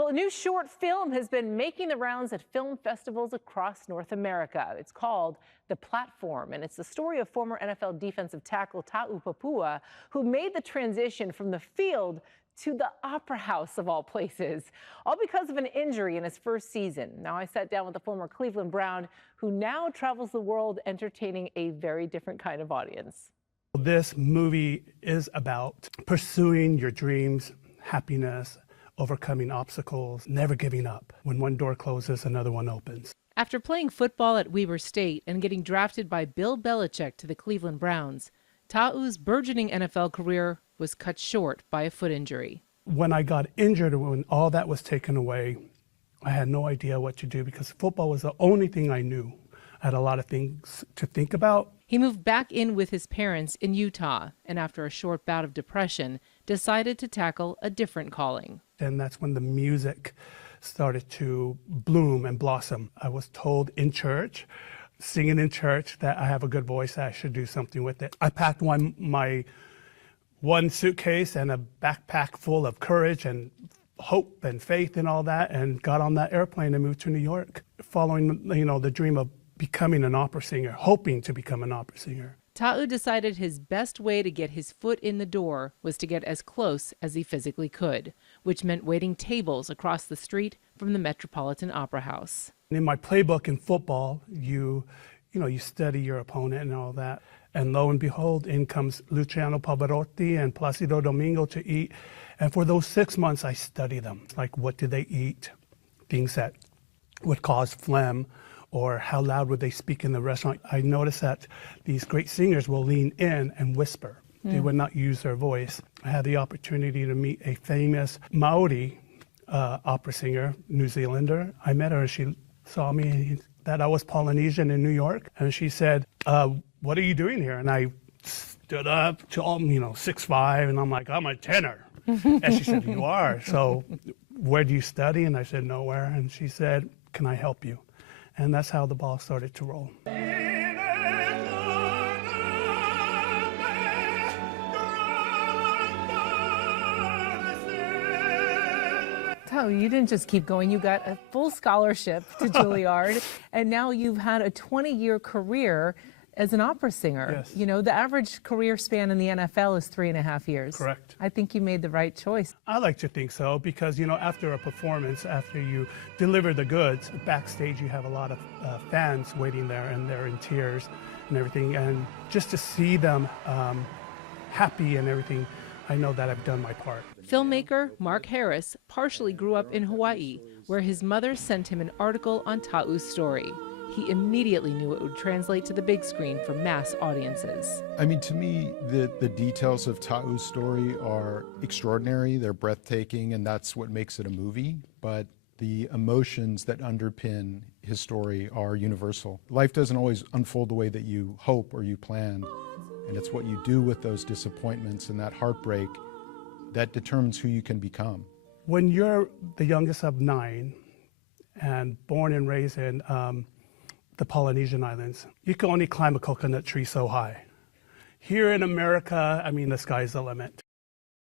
Well, a new short film has been making the rounds at film festivals across North America. It's called The Platform, and it's the story of former NFL defensive tackle Ta'u Pupu'a, who made the transition from the field to the opera house of all places, all because of an injury in his first season. Now, I sat down with the former Cleveland Brown, who now travels the world entertaining a very different kind of audience. This movie is about pursuing your dreams, happiness, overcoming obstacles, never giving up. When one door closes, another one opens. After playing football at Weber State and getting drafted by Bill Belichick to the Cleveland Browns, Ta'u's burgeoning NFL career was cut short by a foot injury. When I got injured, when all that was taken away, I had no idea what to do because football was the only thing I knew. I had a lot of things to think about. He moved back in with his parents in Utah, and after a short bout of depression, decided to tackle a different calling. And that's when the music started to bloom and blossom. I was told in church, singing in church, that I have a good voice, that I should do something with it. I packed my one suitcase and a backpack full of courage and hope and faith and all that, and got on that airplane and moved to New York, following, the dream of becoming an opera singer, hoping to become an opera singer. Ta'u decided his best way to get his foot in the door was to get as close as he physically could, which meant waiting tables across the street from the Metropolitan Opera House. In my playbook in football, you study your opponent and all that. And lo and behold, in comes Luciano Pavarotti and Placido Domingo to eat. And for those 6 months, I study them. Like, what do they eat? Things that would cause phlegm, or how loud would they speak in the restaurant. I noticed that these great singers will lean in and whisper. They would not use their voice. I had the opportunity to meet a famous Maori opera singer, New Zealander. I met her and she saw me, that I was Polynesian in New York. And she said, what are you doing here? And I stood up to 6'5", and I'm like, I'm a tenor. And she said, you are? So where do you study? And I said, nowhere. And she said, can I help you? And that's how the ball started to roll. Ta'u, you didn't just keep going. You got a full scholarship to Juilliard, and now you've had a 20-year career as an opera singer. Yes. The average career span in the NFL is 3.5 years. Correct. I think you made the right choice. I like to think so because, after a performance, after you deliver the goods, backstage you have a lot of fans waiting there, and they're in tears and everything. And just to see them happy and everything, I know that I've done my part. Filmmaker Mark Harris partially grew up in Hawaii, where his mother sent him an article on Ta'u's story. He immediately knew it would translate to the big screen for mass audiences. I mean, to me, the details of Ta'u's story are extraordinary. They're breathtaking, and that's what makes it a movie. But the emotions that underpin his story are universal. Life doesn't always unfold the way that you hope or you plan. And it's what you do with those disappointments and that heartbreak that determines who you can become. When you're the youngest of 9 and born and raised in the Polynesian Islands, you can only climb a coconut tree so high. Here in America, the sky's the limit.